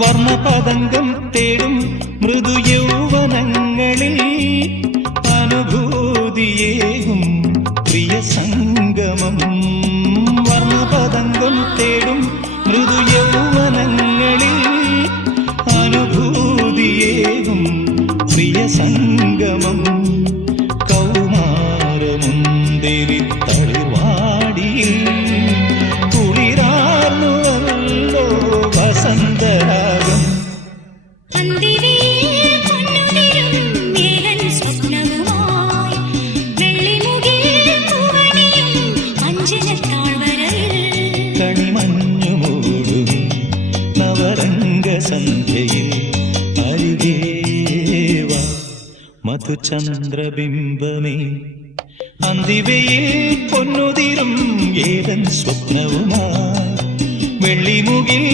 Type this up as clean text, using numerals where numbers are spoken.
വർണ്ണപതംഗം തേടും മൃദു യൗവനങ്ങളിൽ അനുഭൂതിയേകും പ്രിയ സംഗമം. വർണ്ണപതംഗം തേടും മൃദു യൗവനങ്ങളിൽ അനുഭൂതിയേകും പ്രിയ സംഗമം. കൗമാരമുന്തിരി തളിർവാടിയിൽ കുളിരാർന്നുവല്ലോ വസന്തരാഗം. കണിമഞ്ഞു മൂടും നവരംഗ സന്ധ്യയിൽ അരികേവ മധുചന്ദ്രബിംബമേ. അന്തിവയിൽ പൊന്നുതിരും ഏതൻ സ്വപ്നവുമായി വെള്ളിമുകിൽ